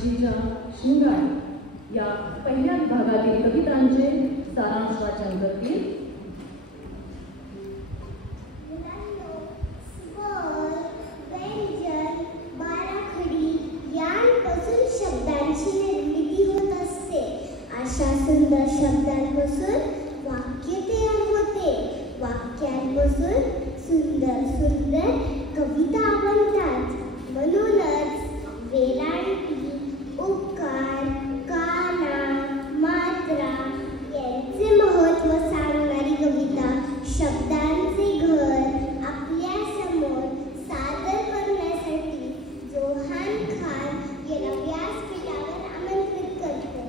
सृष्टीच्या शृंगार या पहिल्या विभागातील कवितांचे सारांश वाचन करतील शब्दांची निर्मिती होत असते. अशा सुंदर शब्दांपासून वाक्य तयार होते. वाक्यांपासून सुंदर सुंदर कविता बनतात. म्हणूनच वेलांटी, उकार, काना, मात्रा यांचे महत्त्व सांगणारी कविता शब्दांचे घर आपल्या समोर सादर करण्यासाठी जोहान खान याला व्यासपीठावर आमंत्रित करतो.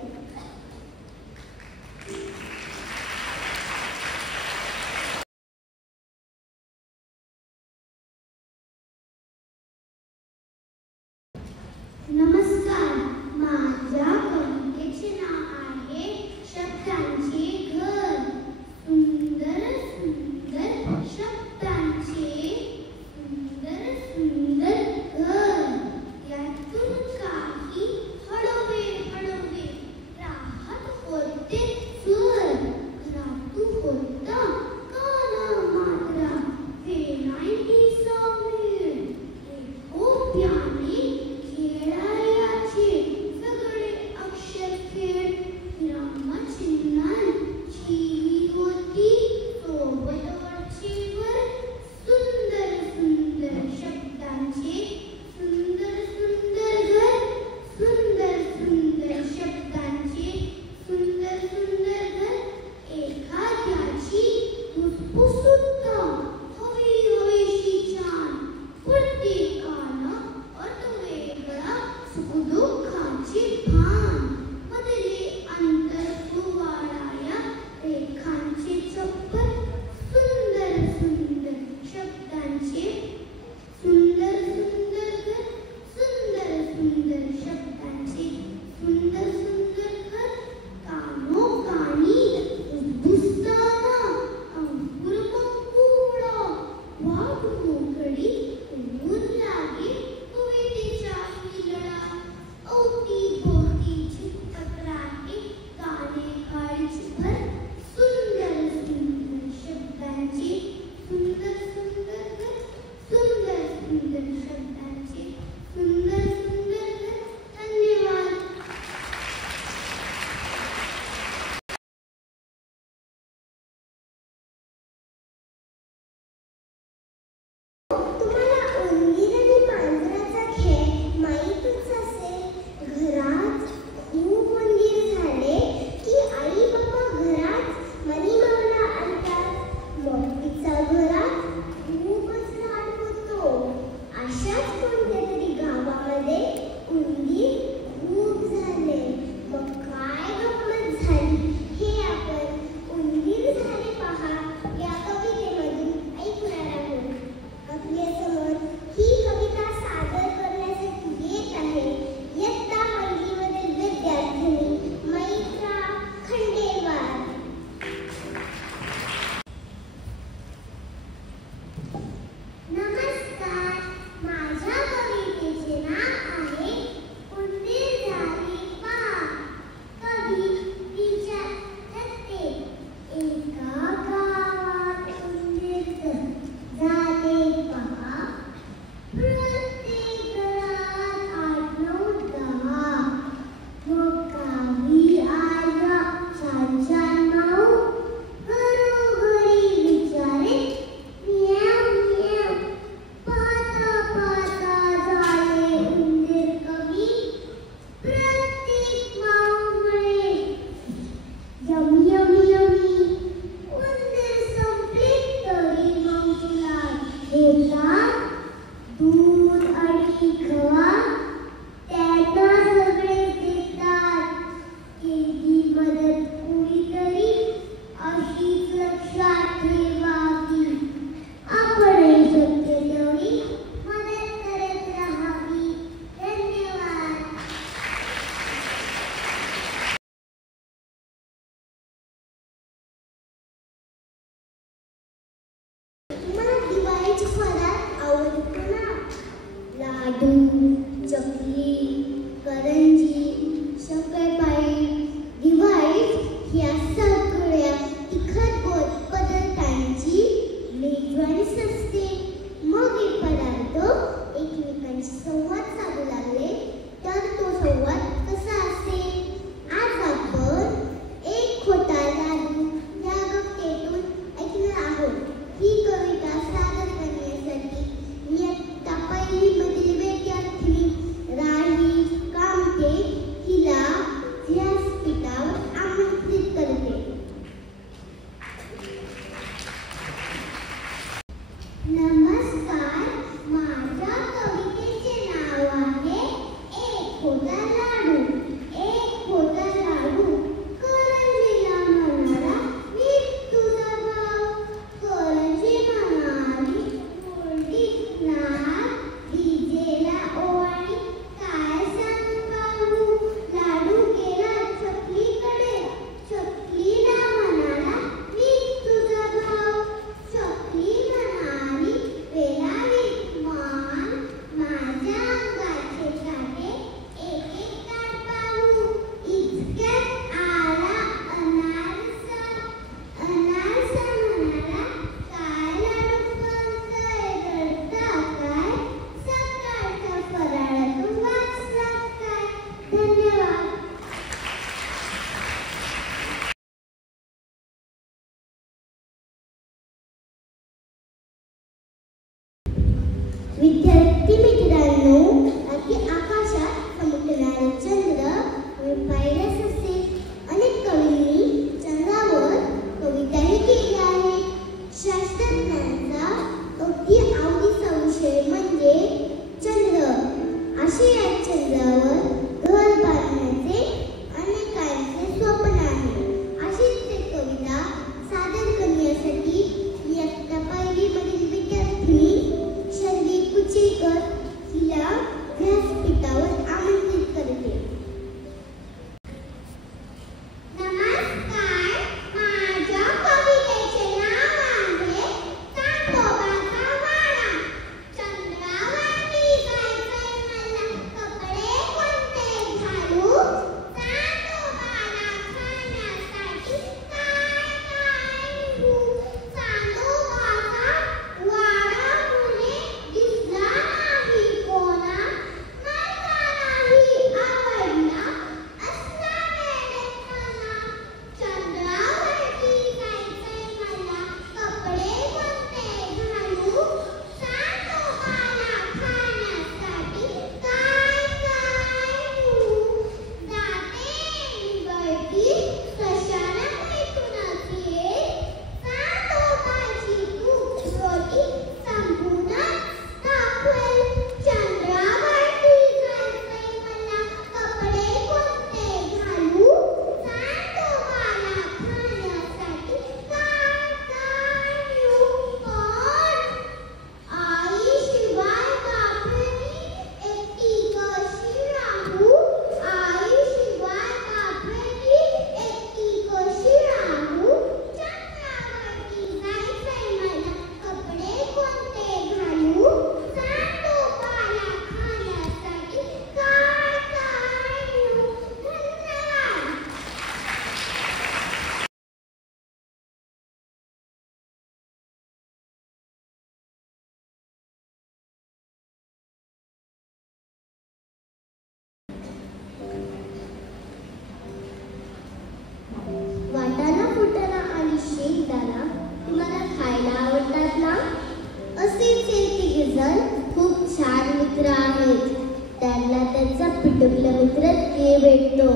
भेटतो.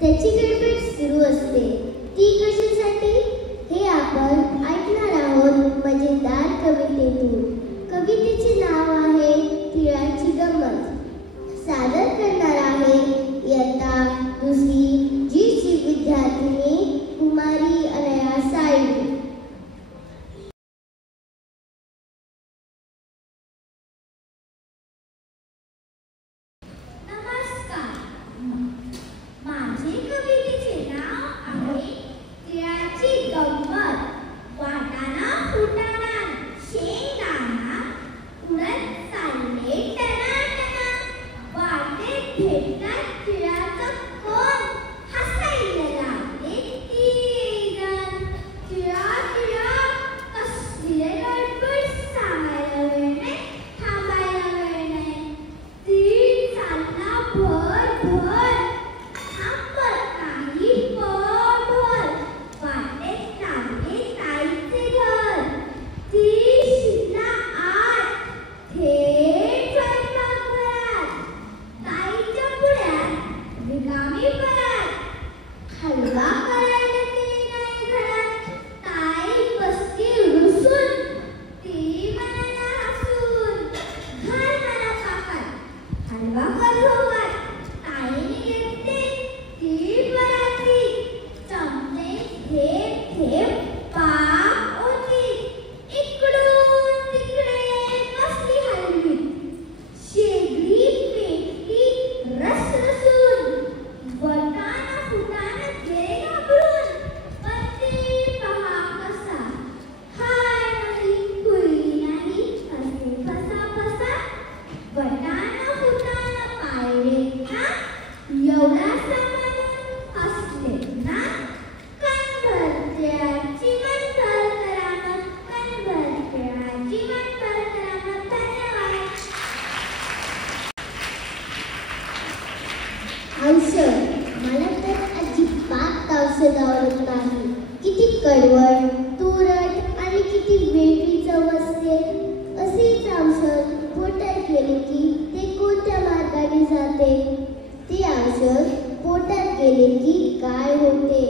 त्याची गडबड सुरू असते. ती कशासाठी हे आपण ऐकणार आहोत मजेदार कवितेतून. कवितेचे नाव आहे तिळाची गंमत. सादर करणार आहे इयत्ता दुसरी जीची विद्यार्थिनी कुमारी अनया साळवी. नमस्कार. माझे कवितेचे नाव आहे तिळाची गंमत. वाटाणा फुटाणा शेंगदाणा उडत चालले टनाटना. वाटेत भेटतात तिळाचं कोण, हसायला लागले तिळजण. तिळा तिळा कसली गडबड, सांगायला वेळ नाही, थांबायला वेळ नाही. तीळ चालला भर भर, थांबत नाही पळभर. वाटेत लागले ताईचे घर. तीळ शिरला आत, थेट स्वयंपाकघरात. ताईच्या पुढ्यात रिकामी परात. हलवा करायला तीळ नाही घरात. ताई बसली रुसून, तीळ मनाला हसून. घर मला पाकात, हलवा करधोकात. ताईने घेतले तीळ परातीत. चमचे थेप थेप पाक ओतीत. इकडून तिकडे बसली हलवीत. शेगडी पेटली रसरसून. वाटाणा फुटाणा गेले घाबरून. पण तीळ पहा कसा, हाय नाही हुई नाही, हसे फसा फसा. वाटाणा फुटाणा पायले ना, एवढा सांभाळून हसले ना. कणभर तिळाची मनभर करामत, कणभर तिळाची मनभर करामत. धन्यवाद. औषध. मला तर अजिबात औषध आवडत नाही. किती कडवट, तुरट आणि किती वेगळी चव असते. असेच औषध पोटात गेले की ते कोणत्या मार्गाने जाते, ते औषध पोटात गेले की काय होते,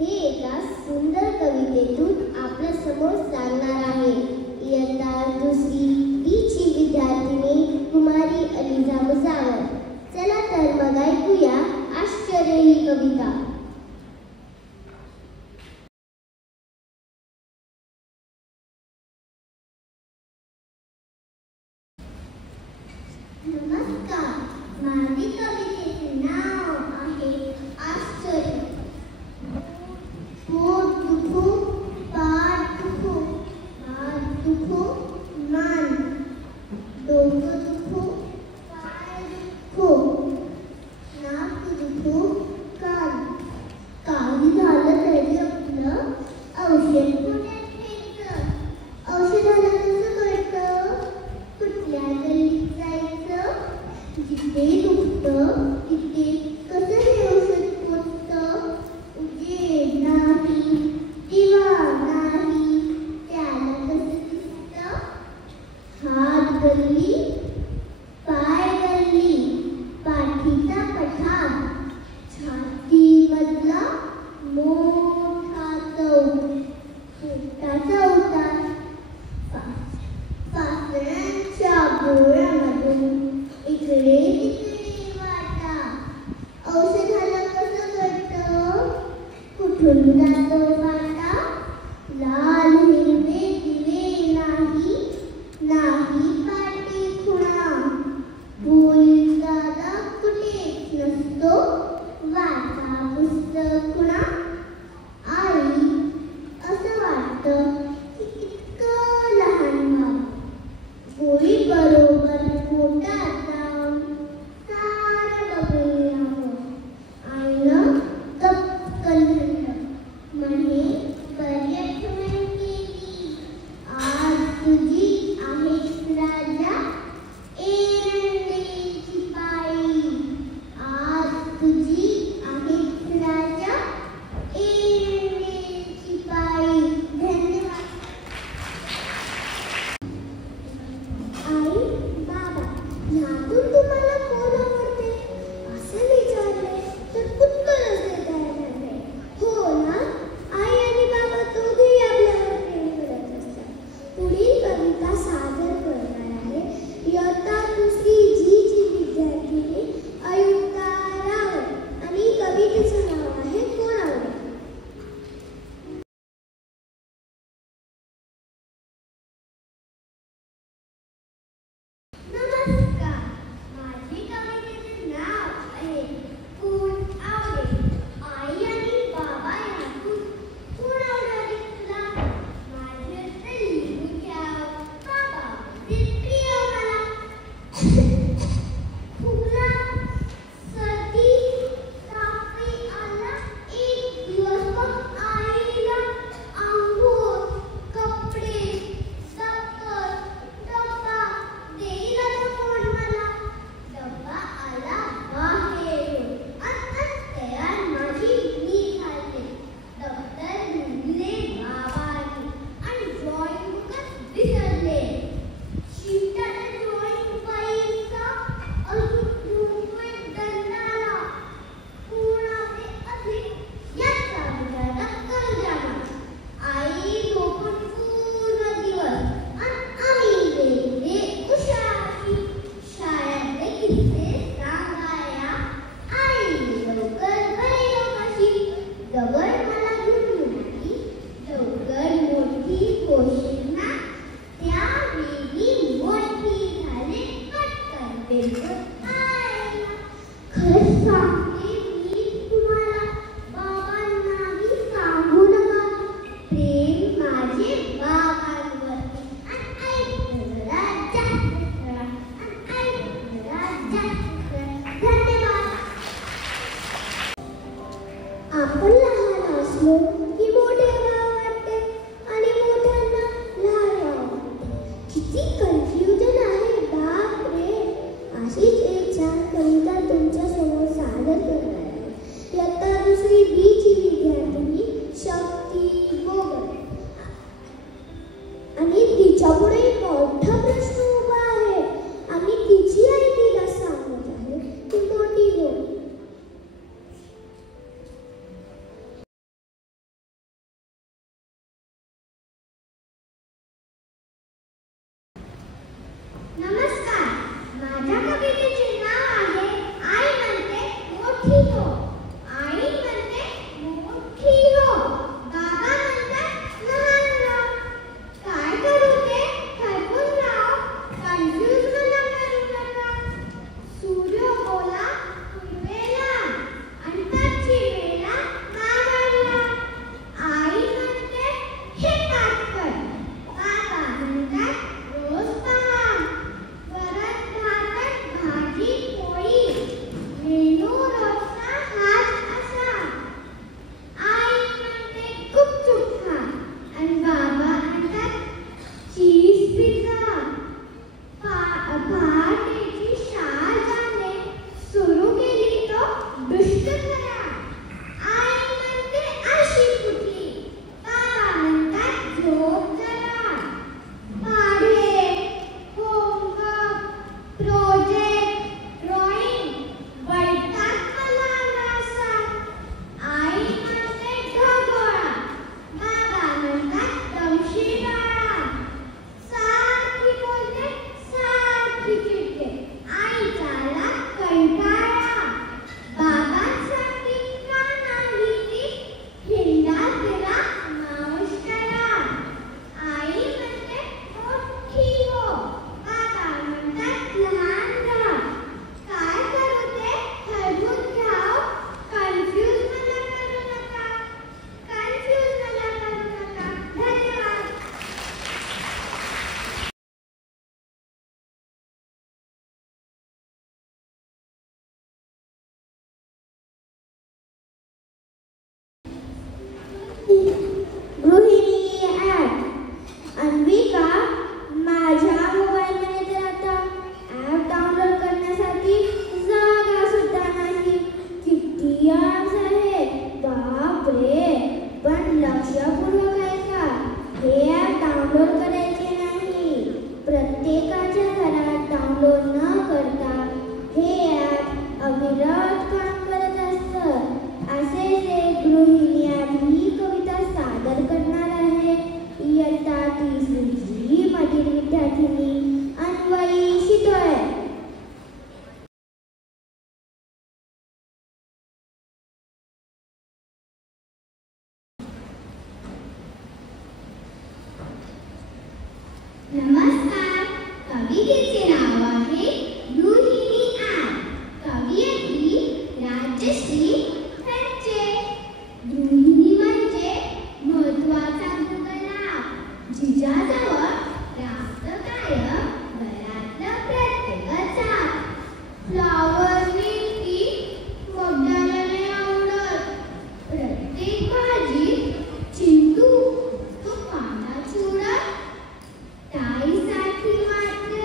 हे एका सुंदर कवितेतून आपल्या समोर सांगणार आहे इयत्ता दुसरी बीची विद्यार्थिनी कुमारी अलिजा मुजावर. चला तर मग ऐकूया आश्चर्य ही कविता. नमस्कार. माझी कवितेचे नाव आहे आश्चर्य. पोट दुखो, पाठ दुखो, हात दुखो, मान, डोकं दुखो, पाय दुखो, नाक दुखो, कान. काही झालं तरी आपलं औषध पोटात घ्यायचं. औषधाला कसं कळतं, कुठल्या गल्लीत जायचं, जिथे दुखतं तिथे कसं हे औषध पोचतं. उजेड नाही, दिवा नाही, त्याला कसं दिसतं. हात गल्ली, पाय गल्ली, पाठीचा पठार, छातीमधला मोठा चौक, पोटाचा उतार, पापण्यांच्या बोळामधून इकडे तिकडे वाटा. औषधाला कसं कळतं, कुठून जातो वाटा. लाल हिरवे दिवे नाही, नाही पाटी खुणा. पोलीस दादा कुठेच नसतो, वाटा पुस्तक खुणा. आई असं वाटतं की इतकं लहान बाळ. गोळी बरोबर पोटात जाऊन सारं बघूयावं. आईनं गपकन म्हटलं, म्हणे बरी आठवण आपण लहान असलो की मोठे व्हावं वाटते आणि मोठ्यांना लहान व्हावं वाटते. किती कन्फ्युजन आहे, बाप रे. अशीच एक छान कविता तुमच्या समोर सादर करणार आहे. इयत्ता 2री B ची विद्यार्थिनी शक्ती गोगल. आणि तिच्यापुढे एक मोठा प्रश्न उभा आहे आणि तिची आई तिला सांगत आहे की मोठी हो. नमस्कार, माझ्या कवितेचे नाव आहे आई म्हणते मोठी हो. आई म्हणते मोठी हो, बाबा म्हणतात लहान राह. काय करू ते ठरवून राह, कन्फ्यूज मला करू नका. सूर्य बोला पूर्वेला आणि पश्चिमेला मावळला. आई म्हणते हे पाटपट, बाबा म्हणतात रोज पहा. वरण भात भाजी पोळी, मेनू रोजचा हाच असा. आई म्हणते गुपचूप खा आणि बाबा म्हणतात चीज पिझ्झा. पहाटेची शाळा जाणे सुरू केली तो दुष्ट खरा. आई म्हणते अशी कुठली, बाबा म्हणतात झोप जरा. पाढे, होमवर्क, प्रोजेक्ट, ड्रॉइंग, वैताग मला नासा. आई म्हणते ढगोळा, बाबा म्हणतात दमशी बाळा. सारखी बोलते, सारखी चिडते, आईच्याला कंटाळा. बाबांसाठी का नाही ती हिंडा फिरा मावश करा. आई म्हणते मोठी हो, बाबा म्हणतात लहान राह. काय करू ते ठरवून घ्याव, कन्फ्यूज मला करू नका. कन्फ्यूज मला करू नका. धन्यवाद. गृहिणी ॲप. अन्विका, माझ्या मोबाईलमध्ये तर आता ॲप डाउनलोड करण्यासाठी जागा सुद्धा नाही. किती ॲप्स आहेत, बाप रे. पण लक्षपूर्वक ऐका, हे ॲप डाउनलोड करायचे नाही. प्रत्येकाच्या घरात डाउनलोड न करता हे ॲप अविरत काम करत असतं. असेच एक गृहिणी ॲप ही कविता सादर करणार आहे इयत्ता 3री मधील विद्यार्थिनी अन्वयी शितोळे. नमस्कार, कवितेचे नाव आहे गृहिणी ॲप. कवयित्री राजश्री फडचे. गृहिणी म्हणजे महत्त्वाचा गुणधर्म, जिच्याजवळ राहतं कायम घरातलं प्रत्येकाचा. फ्लॉवर मिळती मोगऱ्याला नाही आवडत. प्रत्येक भाजी चिंटू तो कांदा चिवडत. ताईसाठी मात्र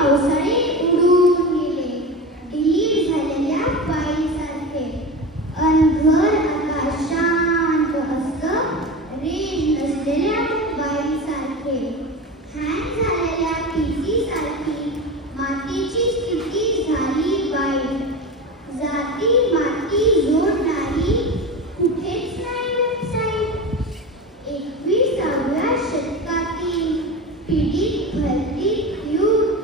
पावसाळे उडून गेले डिलीट झालेल्या फाईलसारखे घर आकाश शांत असतं रेंज नसलेल्या मोबाईलसारखे हँग झालेल्या PC सारखी मातीची स्थिती झाली वाईट जाती माती जोडणारी कुठेच नाही वेबसाईट 21व्या शतकातील पीडित भरतीत युग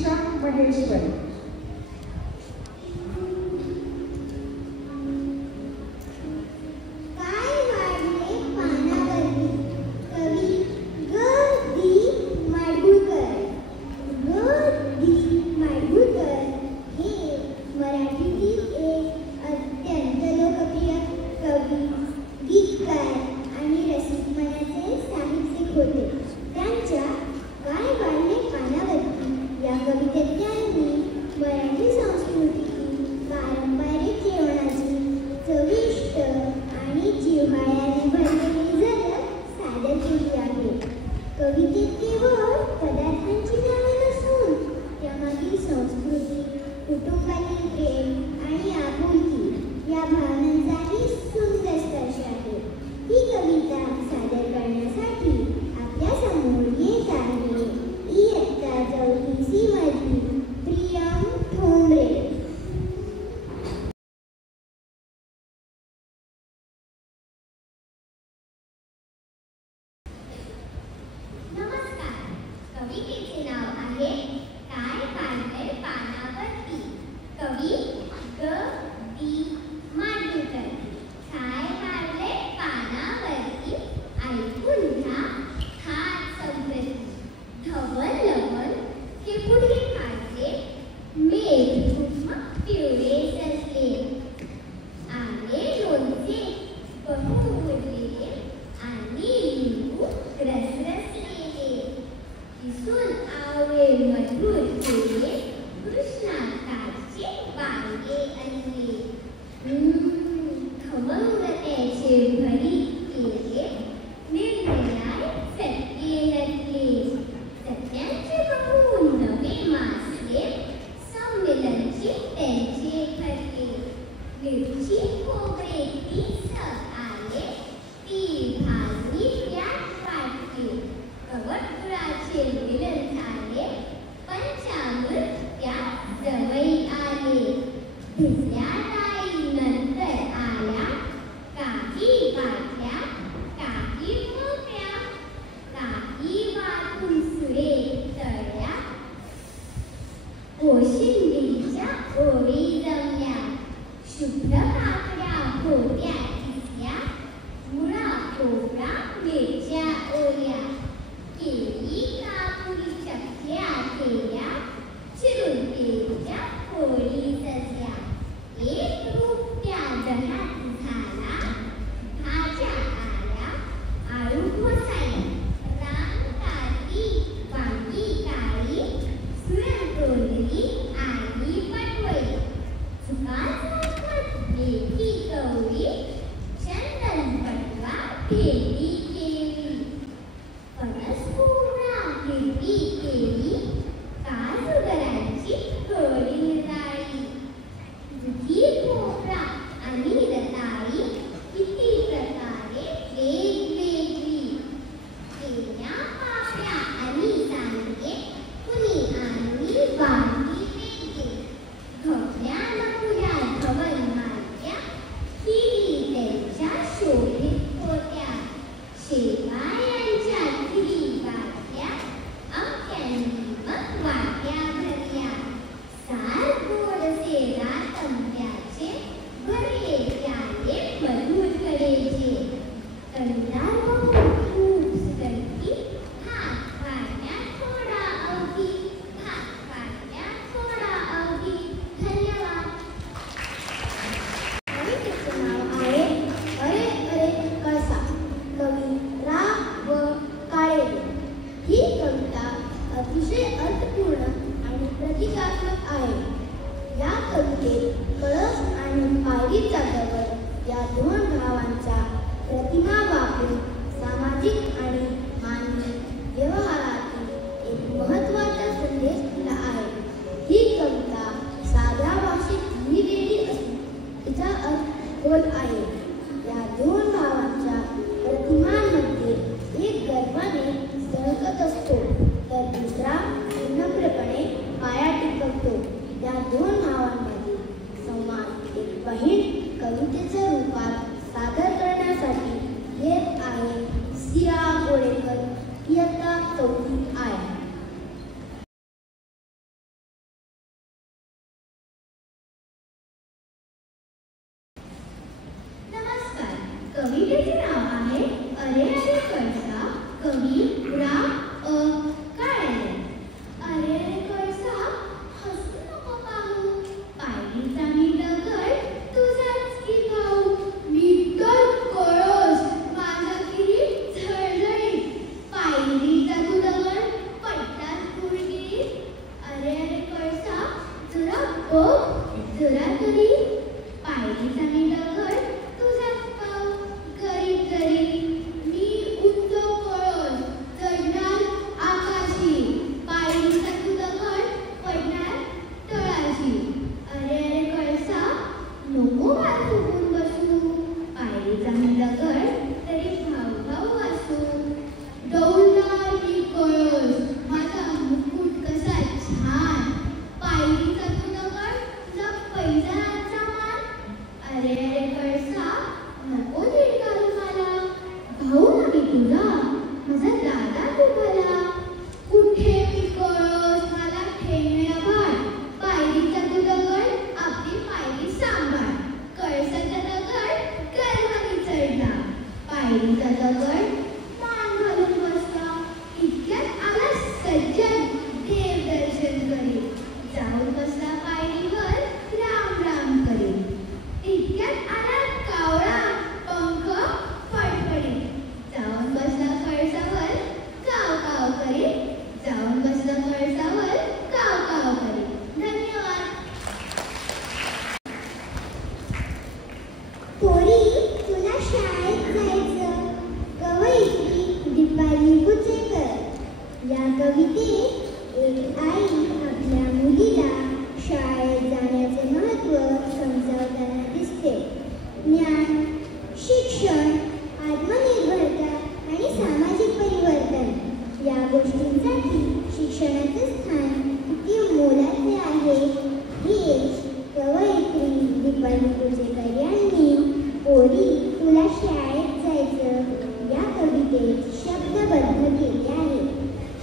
ईशा महेश्वरी. कवितेचे नाव आहे अरे अरे कळसा, कवी राम काळे. अरे अरे कळसा, हसू नको पाहू, पायरीचा मी दगड तुझाच की भाऊ. मी तर कळस, माझा किरीट झळझळीत, पायरीचा तू दगड पडतात गुळगिळीत. अरे अरे कळसा, जरा बघ जरा तरी, पायरीचा मी दगड तुझाच पाऊ. गरीब गरीब मी उंच कळस, चढणार आकाशी, पायरीचा तू दगड पडणार तळाशी. अरे अरे कळसा, नको वाट फुगून बसू, पायरीचा मी दगड तरी भाऊ भाऊ असू. डौलदार मी कळस, माझा मुकुट कसा छान, पायरीचा तू दगड तुझा पैजाचा मान. अरे अरे कळसा, नको धीर घालू मला, भाऊ नाही तुझा, माझा दादा तू मला. कुठे मी कळस, मला ठेवण्या भाड, पायरीचा तू दगड आपली पायरी सांभाळ. कळसाचा दगड गर्वाने चढला, पायरीचा दगड मान घालून बसला. इतक्यात आला सज्जन, देव दर्शन करी, जाऊन बसला पायरीवर राम राम करी. इतक्यात आला कावळा, पंख फडफडीत, जाऊन बसला कळसावर काव काव करी, जाऊन बसला कळसावर काव काव करी. धन्यवाद. पोरी, तुला शाळेत जायचं. कवयित्री दीपाली बुचेकर. या कवितेत एक आई आपल्या मुलीला शाळेत जाण्याचे महत्त्व समजावताना दिसते. ज्ञान, शिक्षण, आत्मनिर्भरता आणि सामाजिक परिवर्तन या गोष्टींसाठी शिक्षणाचे स्थान किती मोलाचे आहे हे कवयित्री दीपाली बुचेकर यांनी पोरी तुला शाळेत जायचं या कवितेत शब्दबद्ध केले आहे.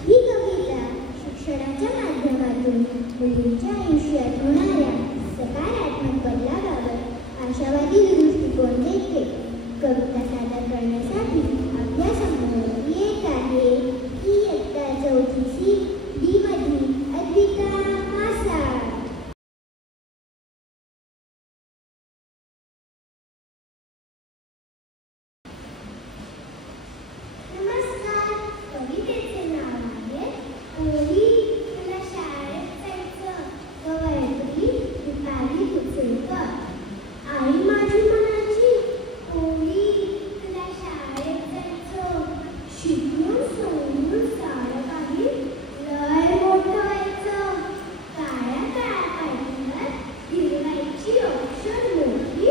ही कविता शिक्षणाच्या माध्यमातून मुलींच्या आयुष्यात होणाऱ्या सकारात्मक बदलाबाबत आशावादी दृष्टिकोन देते. कविता सादर करण्यासाठी आपल्यासमोर येत आहे इयत्ता 4थी डी मधील अद्विता मासाळ. नमस्कार. कवितेचे नाव आहे पोरी तुला शाळेत जायचं, कवयित्री दीपाली बुचेकर. आई माझी म्हणायची, पोरी तुला शाळेत जायचं, शिकून समजून सारं काही लय मोठं व्हायचं. काळ्या काळ्या पाटीवर गिरवायची अक्षर मोठी,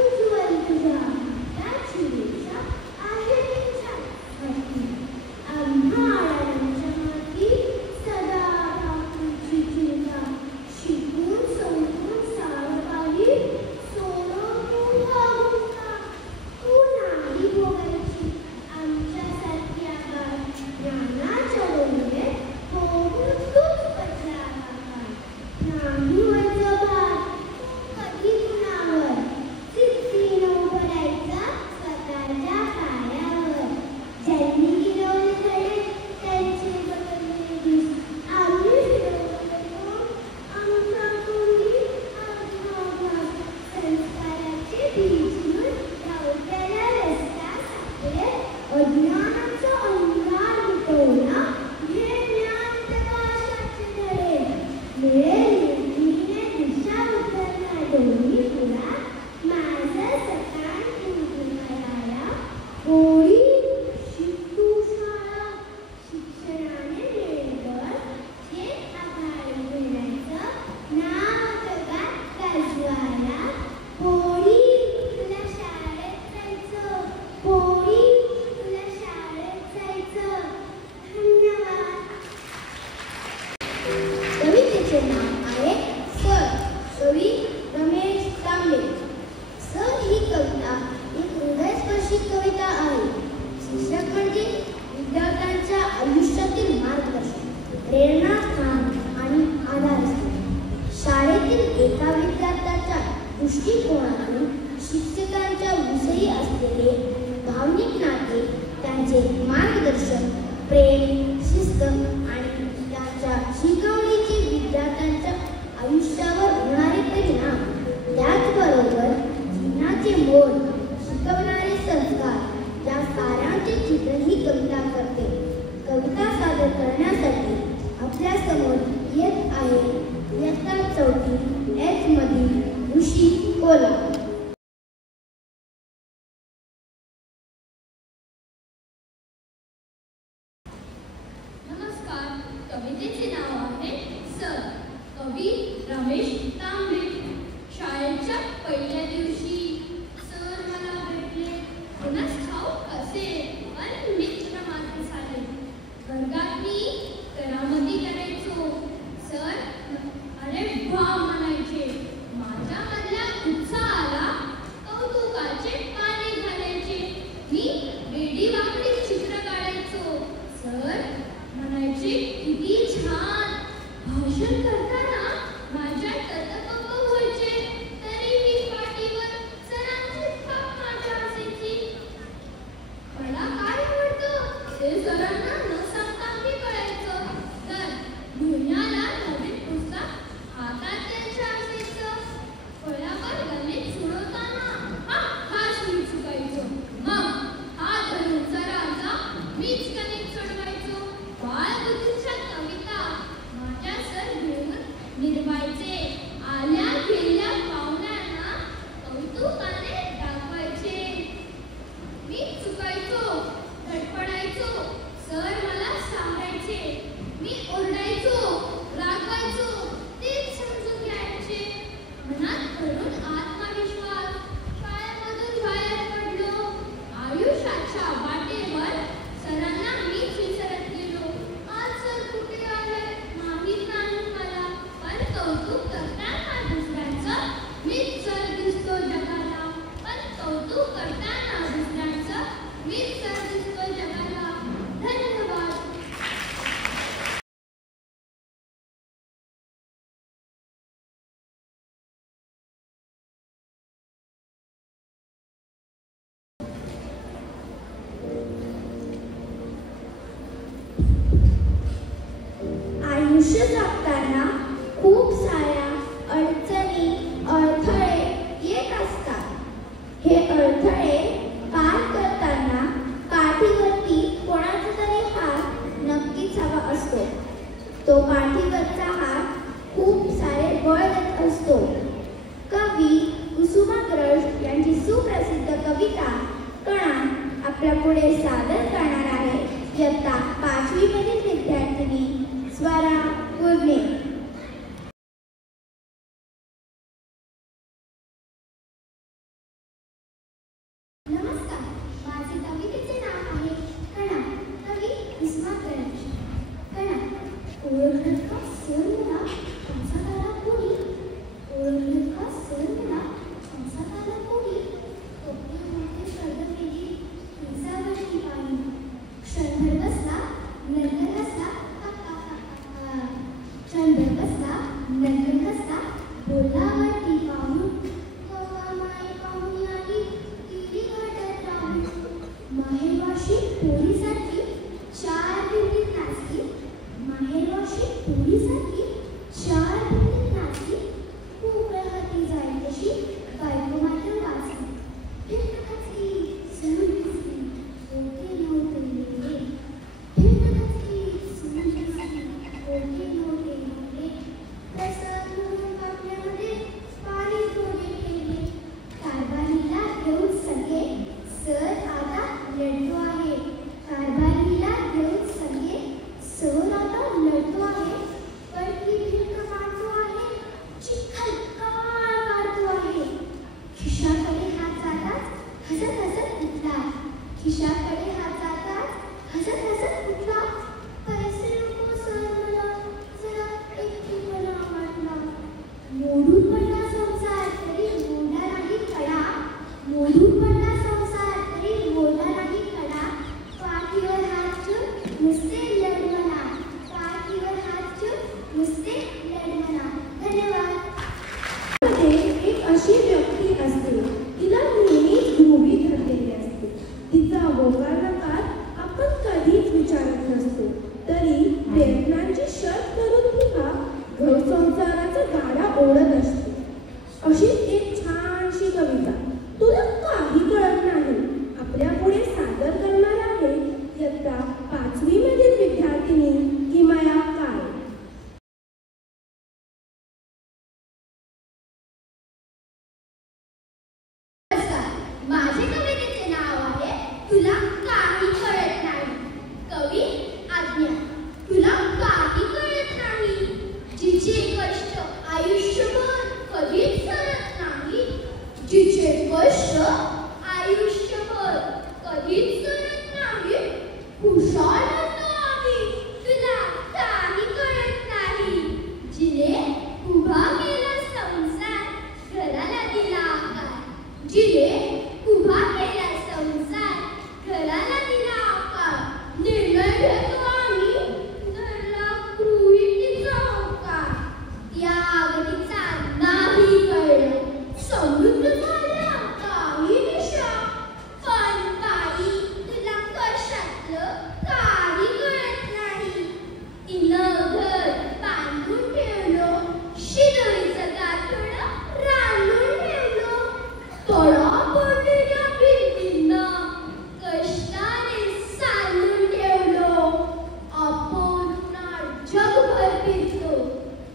उज्ज्वल तुझ्या हाताची रेषा आहे तुझ्या. आम्हा आळ्यांच्या माती सदा ठाकूरची चिंता, शिकून समजून सारं काही सोनं तू वाहून का. तू नाही भोगायची आमच्यासारखी आबाळ, ज्ञानाच्या डोंगरेत होऊन तूच बसला आकाश. नाही व्हायचं भार कधी कुणावर, सिद्धी न उभरायचा स्वतःच्या पायावर. ज्यांनी गिरवले धडे त्यांचे बदलले दिस, आम्ही फिरवले कोण आमचा तोंडी आत्माभास. संस्काराचे बीज घेऊन धावत्याला रस्ता सापडे, अज्ञानाचा अंधार मिटवला हे ज्ञान प्रकाशाचे धडे. मिळेल निर्भीने दिशा उतरणार डोळी तुला, माझं सकाळ तुम्हाला. पोरी शिकू शाळा, शिक्षणाने मिळेल जे आभार मिळायचं, नाव जगात गाजवायला. पोरी तुला शाळेत जायचं, पोरी तुला शाळेत जायचं. धन्यवाद. कवितेचे नाव आहे सर, कवी रमेश तांबे. सर ही कविता एक हृदयस्पर्शी कविता आहे. शिक्षक म्हणजे विद्यार्थ्यांच्या आयुष्यातील मार्गदर्शन, प्रेरणास्थान आणि आधार असते. शाळेतील एका विद्यार्थ्याच्या दृष्टिकोनातून शिक्षकांच्या विषयी असलेले आपल्यासमोर येत आहे इयत्ता 4 एच मधील ऋषी कोला. नमस्कार. कवितेचे नाव आहे सर. कवी रमेश तांबे. शाळेच्या पहिल्या दिवशी सर मला भेटले. कुणास ठाऊक कसे पण मित्र माझे झाले. वर्गात मी करामती करायचो. सर अरे वा म्हणायचे. माझ्यामधल्या उत्साहाला कौतुकाचे पाणी घालायचे. मी वेडी वाकडी चित्र काढायचो. सर म्हणायचे किती छान. भाषण करताना माझ्या ततकंप व्हायचे. तरी मी पाठीवर सरांची थाप माझ्या असायची. मला काय आवडतं ते सरांना न सांगता मी कळायचं. तर महिन्याला नवीन पुस्तक हातात त्यांच्या असायचं. फळ्यावर गणित सोडवताना हा सुई चुकायचो. मग हा धरून सरांचा मीच गणित सोडवायचो. बाळबुद्धीच्या कविता माझ्या सर घेऊन निर्मायचे. आल्या गेल्या पाहुण्यांना कौतुकाने दाखवायचे. मी चुकायचो, धडपडायचो. सर मला सांगायचे. मी ओरडायचो, रागवायचो. तेच समजून घ्यायचे. मनात भरून आत्मविश्वास. शाळेमधून बाहेर पडलो. आयुष्याच्या वाटेवर सरांना मीच विसरत गेलो. आज सर कुठे आले माहीत नाही मला. पण कौतुक करताना दुसऱ्यांचं मीच सर दिसतो जगाला. पण कौतुक करताना दुसऱ्यांचं मीच सर दिसतो जगाला. धन्यवाद. आयुष्य जगताना खूप साऱ्या अडचणी, अडथळे येत असतात. हे अडथळे पार करताना पाठीवरती कोणाचा तरी हात नक्कीच हवा असतो. तो पाठीवरचा हात खूप सारे बळ देत असतो. कवी कुसुमाग्रज यांची सुप्रसिद्ध कविता कणा आपल्या पुढे सादर करणार आहे इयत्ता 5वी मधील विद्यार्थिनी स्वरा कुर्णे. नमस्कार. माझे कवितेचे नाव आहे कणा. कवी कुसुमाग्रज. कणा. ओळखलं का सर मला कंसाला कोणी. ओळखलं का सर मला कंसाला कोणी. कोपऱ्यामध्ये स्पर्धा केली कंसावरती पाणी. क्षणभर बसला नंतर हसला. क्षणभर बसला नंतर हसला. बोलावरती पाहून कवा माय पाहुणी आली तिरी घाटात राहून. माहेरवाशी पोरीसाठी 4 भिंतीत नाचली. माहेरवाशी पोरीसाठी 4 भिंतीत नाचली. खूप हाती जाईल तशी बायको मात्र वाचली. भिंत खचली सून दिसली ओके नव्हते नेले. भिंत खचली सून दिसली ओके नव्हते नेले. तसं म्हणून कापल्यामध्ये पाणी थोडे ठेवले. कारभारीला घेऊन सगळे सर आता लढतो आहे. कारभारीला घेऊन सगळे सर आता लढतो आहे. पडकी भिंत काढतो आहे. चिखल काढतो आहे. खिशाकडे हात जाताच हसत हसत उठला. खिशाकडे हात जाताच हसत हसत उठला. पैसे नको सर मला जरा एकटीपणा वाटला. मोडून पडला संसार तरी मोडला नाही कडा. मोडून पडला संसार तरी मोडला नाही कडा. पाठीवर हात ठेवून नुसते लढ म्हणा. पाठीवर हात ठेवून नुसते लढ म्हणा. धन्यवाद. एक अशी व्यक्ती असते तिला नेहमीच गृहीत धरलेली असते. तिचा होकार नकार आपण कधीच विचारत नसतो. तरी प्रयत्नांची शर्त करून तिला घर संसाराचा गाडा ओढत असते. अशीच एक छानशी कविता तुला काही माझे कवितेचे नाव आहे तुला काही कळत नाही. कवी आज्ञा. तुला काही कळत नाही. जिचे कष्ट आयुष्यभर कधीच सरत नाही. जिचे कष्ट आयुष्यभर कधीच सरत नाही. हुशार होतो आम्ही. तुला काही कळत नाही. जिने उभा केला संसार घराला दिला आकार. जिने उभा केला संसार घराला दिला आकार. निर्णय घेतो आम्ही धरला गृहिणीचा होकार. या अग्नीचा नाही कळलं समृद्ध झाल्या काही दिशा. पण बाई तुला कशातलं काही कळत नाही. तिनं घर बांधून ठेवलं. शिदोरीचं गाठोडं रांधून ठेवलं. तोडा पडलेल्या भिंतींना कष्टाने सांधून ठेवलं. आपण जगभर फिरतो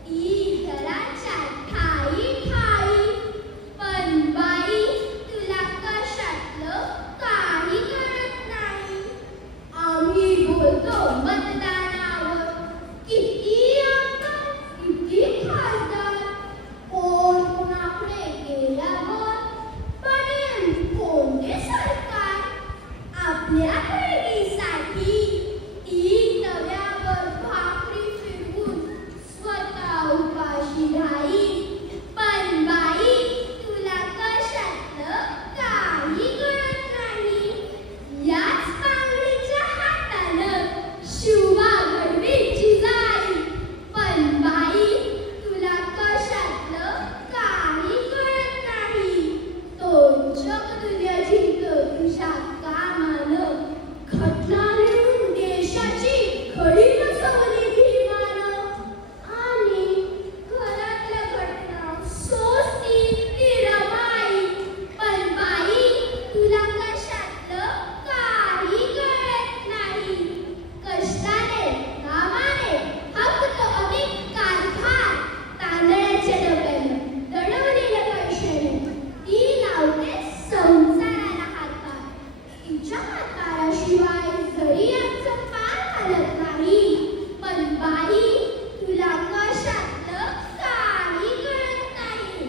ती घराच्या ठाई ठाई. पण बाई तुला कशातलं काही कळत नाही. आम्ही बोलतो मतदानावर किती आमदार किती खासदार. कोण कोणाकडे गेल्यावर बनेल कोणते सरकार. आपल्या खरेदीसाठी ती तव्यावर भाकरी फिरवून स्वतः उपाशी राहील. पण बाई तुला कशातलं काही कळत नाही. याच पांगळीच्या हातानं शिवा घडवीची जाईल. पण बाई तुला कशातलं काही कळत नाही. तो जग तुझ्या जिंकतो तुझ्या कामानं. खटला लिहून देशाची खडी बसवली भीमानं. आणि घरातल्या घटना सोसती ती रमाई. पण बाई तुला कशातलं काही कळत नाही. कष्टाने कामाने हक्क अधिक कारभार. तांदळाच्या डब्यानं दडवलेल्या पैशाने ती लावते संसाराला हातभार. तिच्या हातभाराशिवाय जरी आमचं पार हलत नाही. पण बाई तुला कशातलं काही कळत नाही.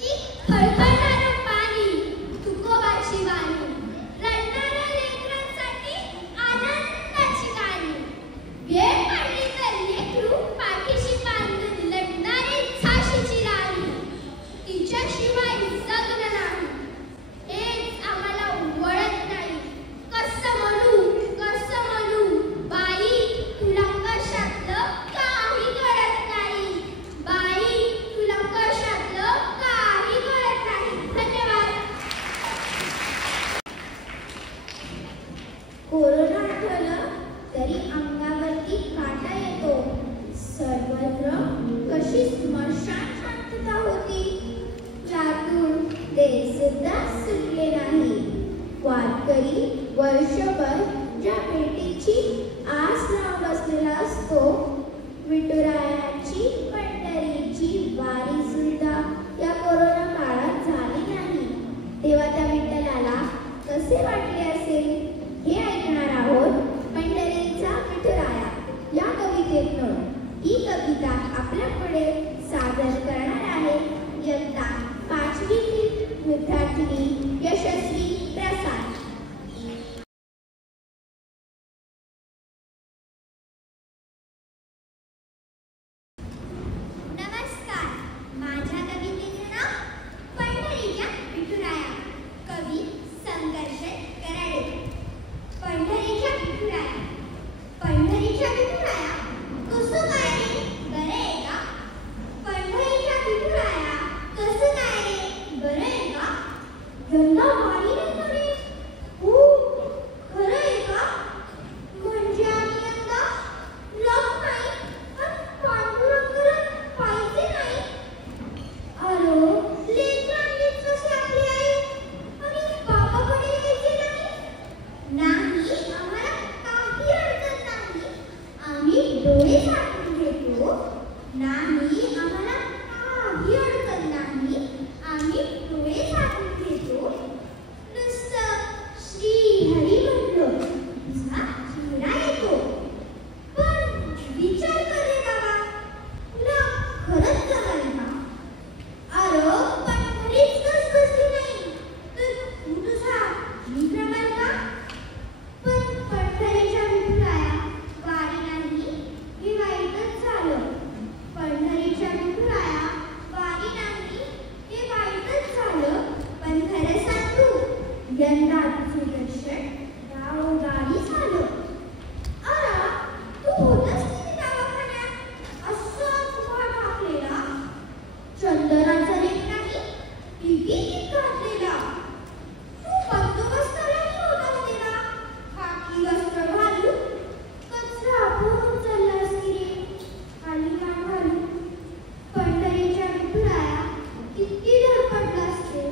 ती खळखळणारं पाणी तुकोबाची वाणी. रडणाऱ्या लेकरांसाठी आनंदाची गाणी. वेळ पडली तर लेकरू पाठीशी बांधून लढणारी झाशीची राणी. तिच्याशिवाय जगणं नाही हेच आम्हाला वळत नाही. कसं म्हणू बाई तुला कशातलं काही कळत नाही. बाई तुला कशातलं काही कळत नाही. धन्यवाद. कोरोना आठवलं तरी अंगावरती काटा येतो. सर्वत्र कशी स्मशान शांतता होती. त्यातून ते सुद्धा सुटले नाही. वारकरी वर्षभर ज्या भेटीची आस लावून बसलेला असतो. विठुरायाची पंढरीची वारी सुद्धा या कोरोना काळात झाली नाही. तेव्हा त्या विठ्ठलाला कसे वाटले असेल हे ऐकणार आहोत पंढरीचा विठुराया या कवितेतून. ही कविता आपल्यापुढे सादर करणार आहे इयत्ता 5वीतील विद्यार्थिनी यशस्वी प्रसाद. नमस्कार. माझ्या कवितेचे नाव पंढरीच्या विठुराया. कवी संघर्ष कराडे. पंढरीच्या विठुराया. पंढरीच्या विठुराया कसं काय रे बरं आहे का. पंढरीच्या विठुराया कसं काय रे बरं आहे का. यंदा वारी नाही रे. हो खरं आहे का. म्हणजे आम्ही यंदा लग्न नाही पण पांडुरंगाला पाहिजे नाही. अरे लेकरांनीच कशी आपली आई आणि बाबाकडे यायचे नाही. आम्हाला काही अडचण नाही. आम्ही डोळे झाकून घेतो. नाही आम्हाला काही अडचण नाही. आम्ही डोळे झाकून घेतो. यंदा सुदर्शन गावोगावी झालं. अरा, तू होतास किती दवाखान्यात? असाच उभा ठाकलेला, चंदनाचा लेख नाही, टिकीट घातलेला. तू बंदोबस्तालाही होतास तेव्हा, खाकी वस्त्र घालून कचरा भरून चाललास की रे, खाली मान घालून. पंढरीच्या विठुराया किती धडपडलास रे,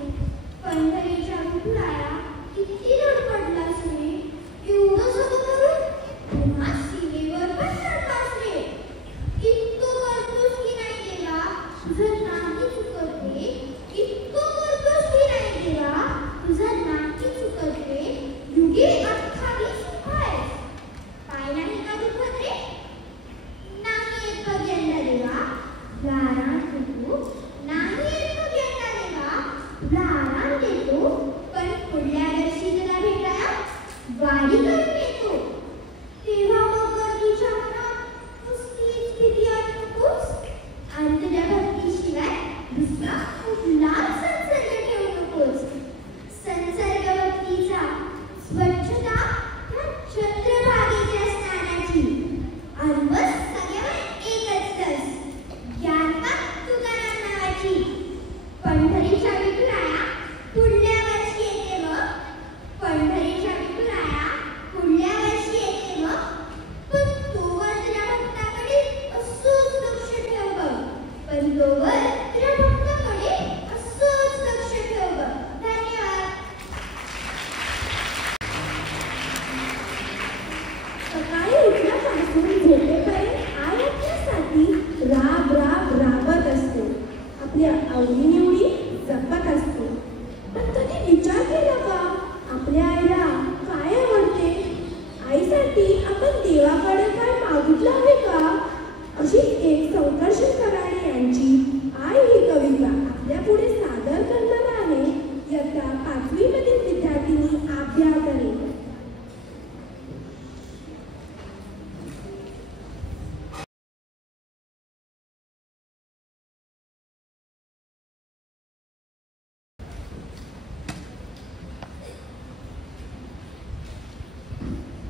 पंढरीच्या विठुराया किती धडपडलास रे. एवढं सगळं करून पुन्हा सीमेवर पण चढलास रे. इतकं करतोस की नाही देवा, तुझं नाही चुकत रे. इतकं करतोस की नाही देवा, तुझं नाही चुकत रे. युगे 28 आहेस, पाय नाही का दुखत रे? नाही येत का गेंडा देवा, तुला आराम देतो. नाही येत का गेंडा देवा, तुला आराम देतो. पण पुढल्या वर्षी तुला भेटाया वारी करून येतो. तेव्हा मग गर्दीच्या मनात नुसतीच भीती आणू नकोस. आणि तुझ्या भक्तीशिवाय दुसरा कुठलाच संसर्ग ठेवू नकोस. संसर्ग भक्तीचा, स्वच्छता त्या चंद्रभागेच्या स्नानाची. आणि बस सगळ्यावर एकच लस, ज्ञानवान तुकाराम नावाची. पंढरीच्या विठुराया पुढल्या वर्षी येते मग, पंढरीच्या विठुराया पुढल्या वर्षी येते मग. पण तोवर तुझ्या भक्ताकडे असंच लक्ष ठेव बघ, पण तोवर तुझ्या भक्ताकडे असंच लक्ष ठेव बघ. धन्यवाद. सकाळी उठल्यापासून झोपेपर्यंत आई आपल्यासाठी राबत असते, आपल्या आवडीनिवडी जपत असते. पण कधी विचार केला का आपल्या आईला काय आवडते? आईसाठी आपण देवाकडे काय मागितलं आहे का? अशी एक संकर्षण कराडे यांची आई ही कविता आपल्या पुढे सादर करणार आहे. इयत्ता 5वी मधील विद्यार्थिनी आभ्या करेल.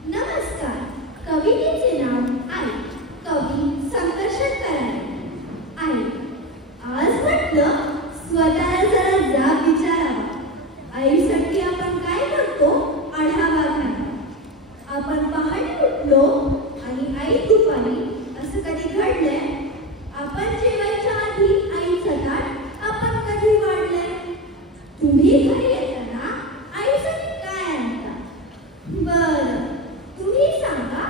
नमस्कार. कवितेचे नाव आई. कवी संकर्षण कराडे. आई. आज म्हटलं स्वतःला जरा जाब विचारावा. आईसाठी आपण काय करतो आढावा घ्यावा. आपण पहाटे उठलो आणि आई दुपारी, असं कधी घडलंय? आपण जेवायच्या आधी आईचं ताट आपण कधी वाढलंय? तुम्ही घरी येताना आईसाठी काय आणता? बरं, तुम्ही सांगा,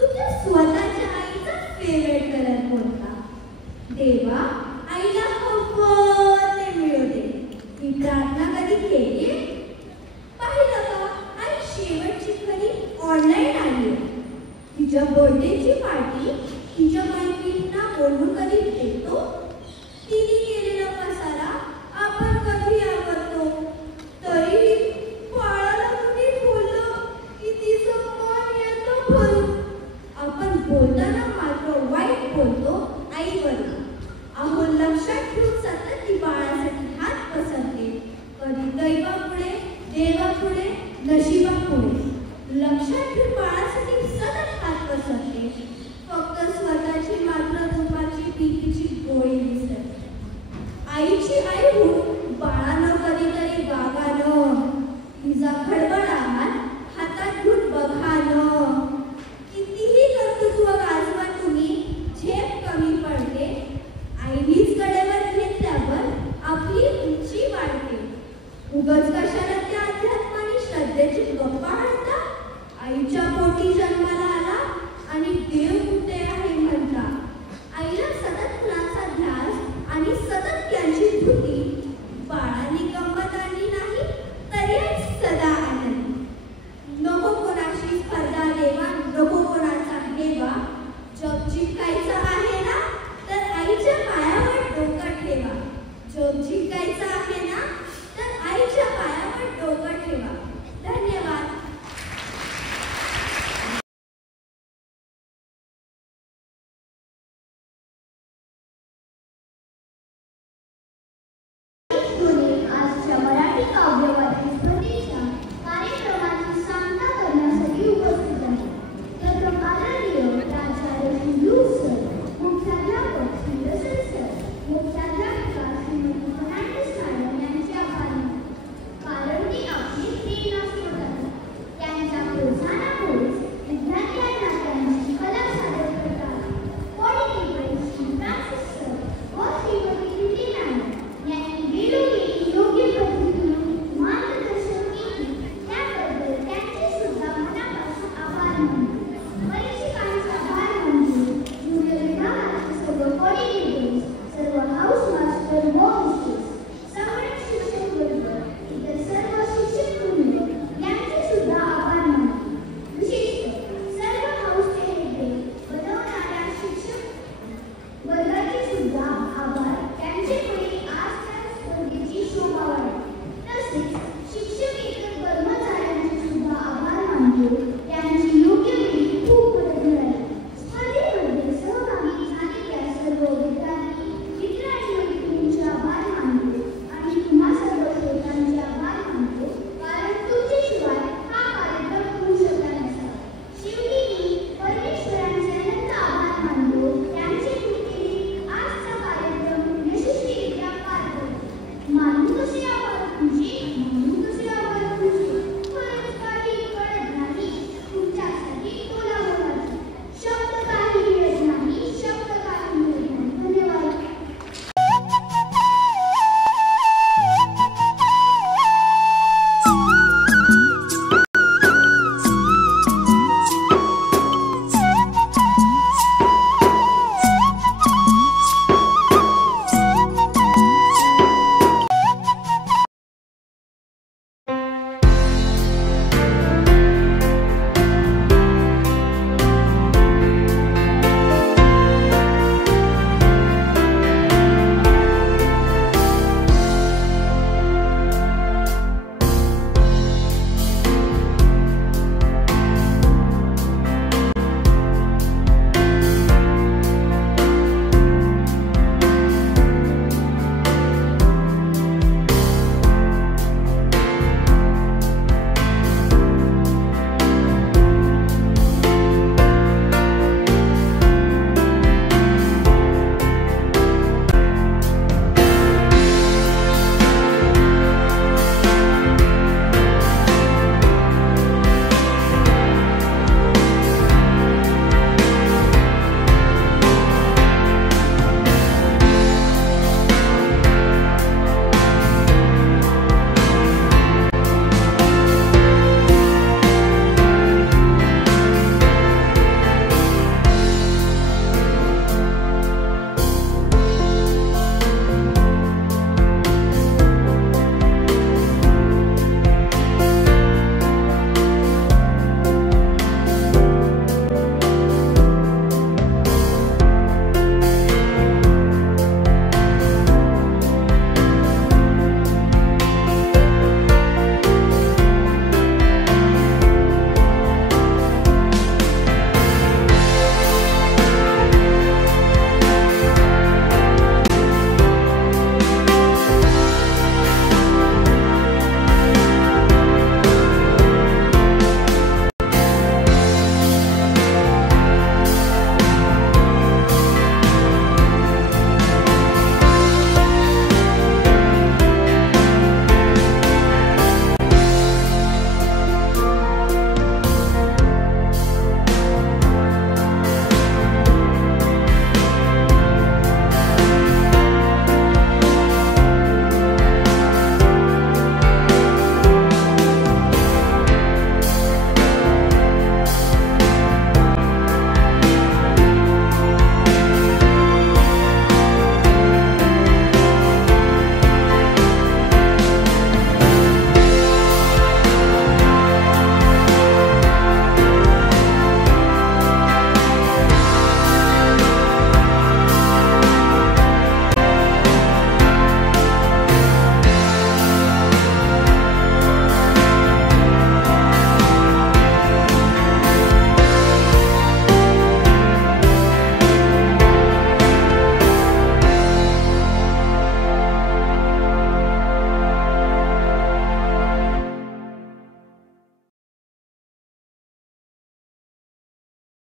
तुमच्या स्वतःच्या आईचा फेवरेट कलर कोणता? देवा, आईला हवं ते मिळू दे, ही प्रार्थना कधी केली? पाहिलं का, आई शेवटची खरी ऑनलाईन आली. तिच्या बर्थडेची पार्टी तिच्या मैत्रिणींना बोलून कधी देतो? तिने केलेला पसारा आपण कधी आवडतो? तरीही बाळाला कुणी बोललं की तिचं मन येतं भरून. आपण बोलताना मात्र वाईट बोलतो आईवर. अहो, लक्षात ठेवून सतत ती बाळासाठी हात पसरते. कधी दैवापुढे, देवापुढे, नशिबापुढे. लक्षात ठेवून बाळासाठी सतत हात पसरते. फक्त स्वतःची मात्र दुपारची पिकीची गोळी विसरते. आईची आई होऊन बाळानं कधीतरी वागानं, तिचा खडबडाट हातात घेऊन बघानं. कितीही कर्तृत्व गाजवा तुम्ही, झेप कमी पडते. आईनीच कडेवर घेतल्यावर आपली उंची वाढते. उगाच कशाला त्या अध्यात्माने श्रद्धेची गप्पा आणता? आईच्या पोटी जन्माला